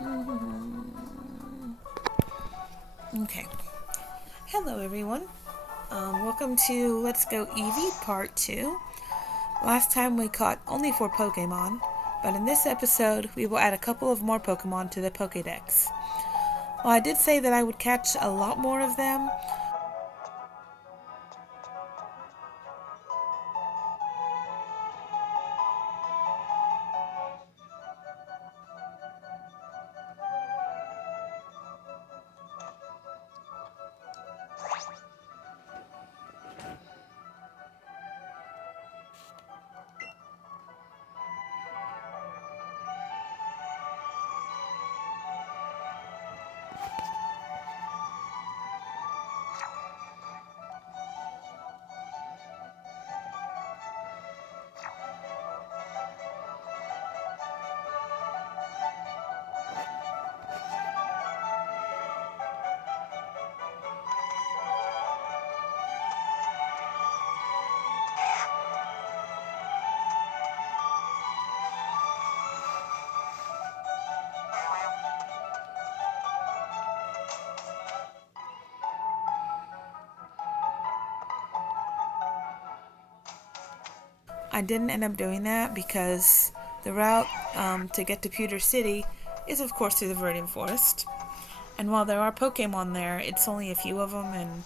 Okay. Hello, everyone. Welcome to Let's Go Eevee Part 2. Last time we caught only 4 Pokemon, but in this episode we will add a couple of more Pokemon to the Pokédex. While I did say that I would catch a lot more of them, I didn't end up doing that because the route to get to Pewter City is of course through the Viridian Forest. And while there are Pokemon there, it's only a few of them, and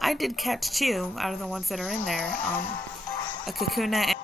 I did catch 2 out of the ones that are in there. A Kakuna.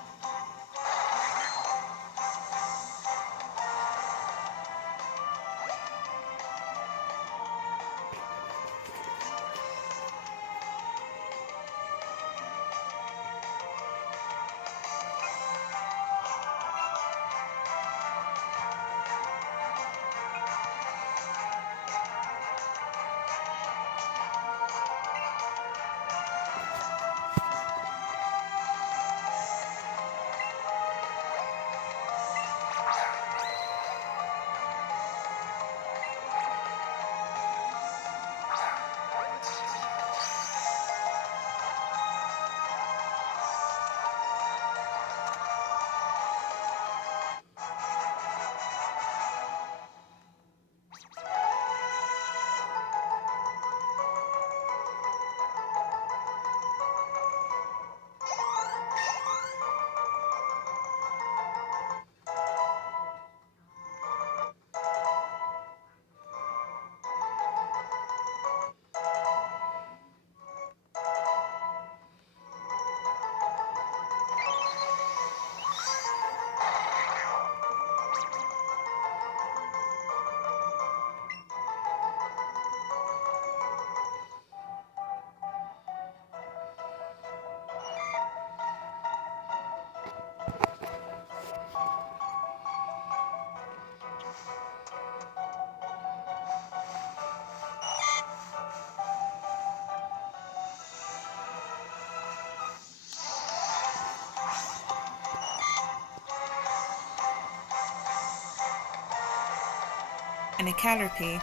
And a Caterpie.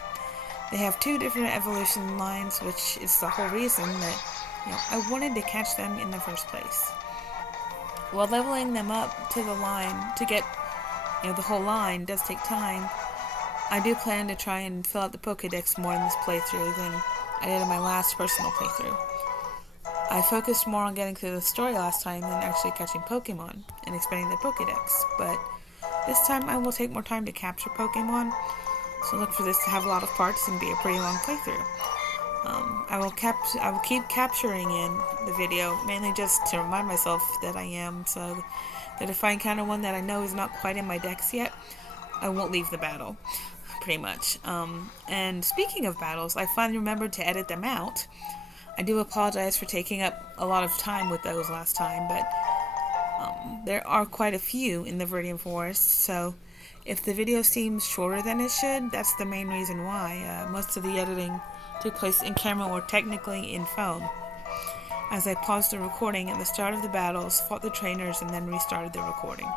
They have 2 different evolution lines, which is the whole reason that I wanted to catch them in the first place. While leveling them up to the line to get the whole line does take time, I do plan to try and fill out the Pokédex more in this playthrough than I did in my last personal playthrough. I focused more on getting through the story last time than actually catching Pokemon and expanding the Pokédex, but this time I will take more time to capture Pokemon, so look for this to have a lot of parts and be a pretty long playthrough. I will keep capturing in the video, mainly just to remind myself that I am, so that if I encounter one that I know is not quite in my decks yet, I won't leave the battle, pretty much. And speaking of battles, I finally remembered to edit them out. I do apologize for taking up a lot of time with those last time, but there are quite a few in the Viridian Forest, so if the video seems shorter than it should, that's the main reason why. Most of the editing took place in camera or technically in phone. As I paused the recording at the start of the battles, fought the trainers, and then restarted the recording.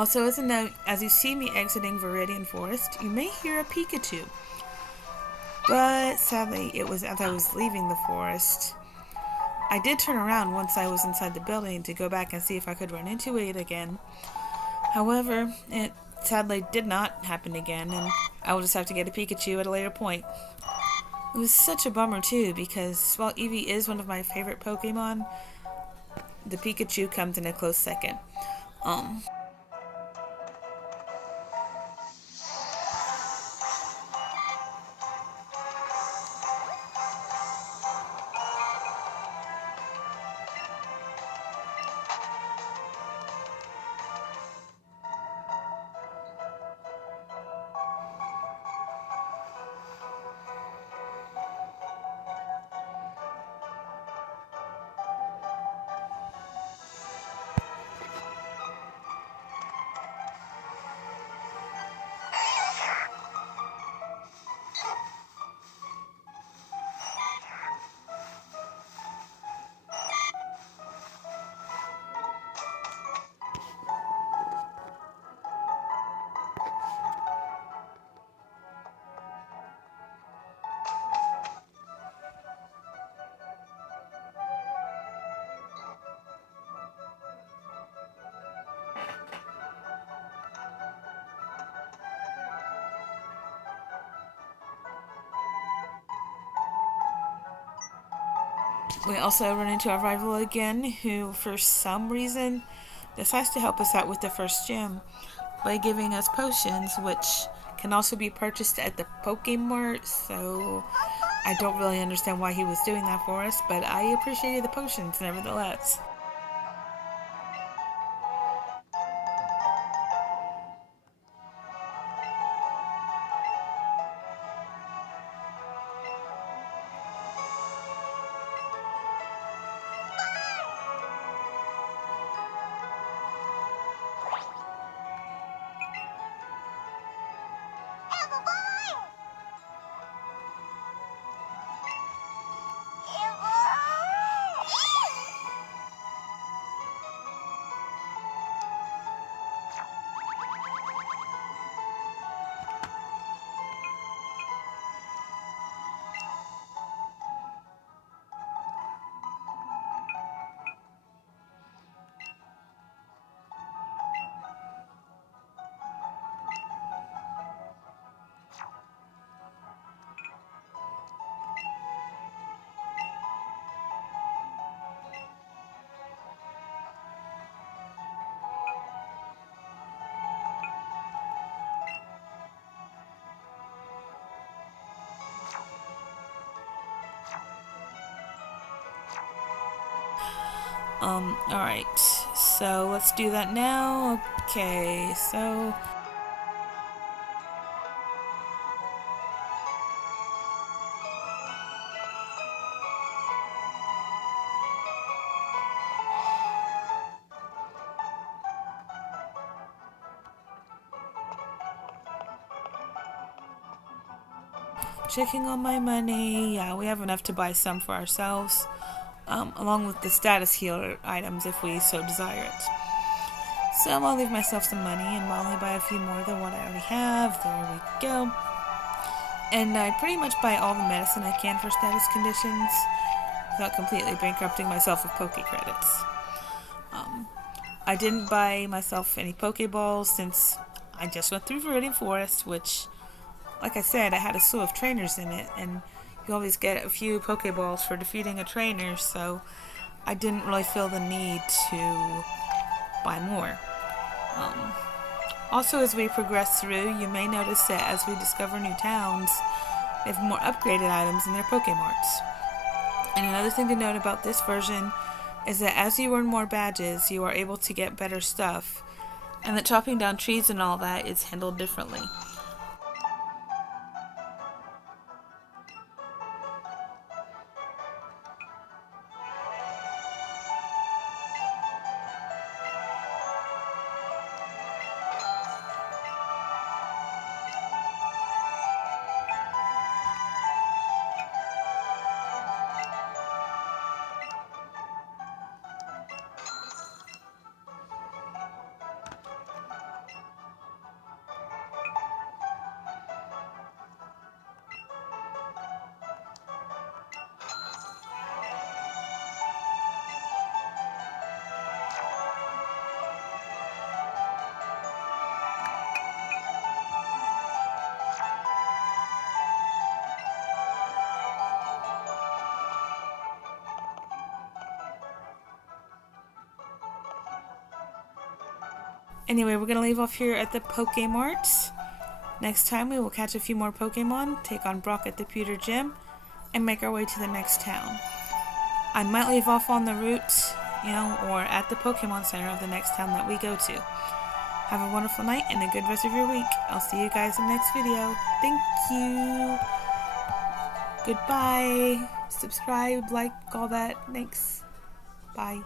Also, as a note, as you see me exiting Viridian Forest, you may hear a Pikachu. But sadly, it was as I was leaving the forest. I did turn around once I was inside the building to go back and see if I could run into it again. However, it sadly did not happen again, and I will just have to get a Pikachu at a later point. It was such a bummer too, because while Eevee is one of my favorite Pokemon, the Pikachu comes in a close second. We also run into our rival again, who for some reason decides to help us out with the first gym by giving us potions, which can also be purchased at the Pokemart, so I don't really understand why he was doing that for us, but I appreciated the potions nevertheless. Alright, so let's do that now. Okay, so checking on my money. Yeah, we have enough to buy some for ourselves, along with the status healer items if we so desire it. So I'll leave myself some money and I'll only buy a few more than what I already have. There we go. And I pretty much buy all the medicine I can for status conditions without completely bankrupting myself of Poke credits. I didn't buy myself any Pokeballs since I just went through Viridian Forest, which, like I said, I had a slew of trainers in it, and you always get a few Pokeballs for defeating a trainer, so I didn't really feel the need to buy more. Also, as we progress through, you may notice that as we discover new towns, they have more upgraded items in their Pokemarts. And another thing to note about this version is that as you earn more badges, you are able to get better stuff, and that chopping down trees and all that is handled differently. Anyway, we're going to leave off here at the Pokemart. Next time we will catch a few more Pokemon, take on Brock at the Pewter Gym, and make our way to the next town. I might leave off on the route, or at the Pokemon Center of the next town that we go to. Have a wonderful night and a good rest of your week. I'll see you guys in the next video. Thank you. Goodbye. Subscribe, like, all that. Thanks. Bye.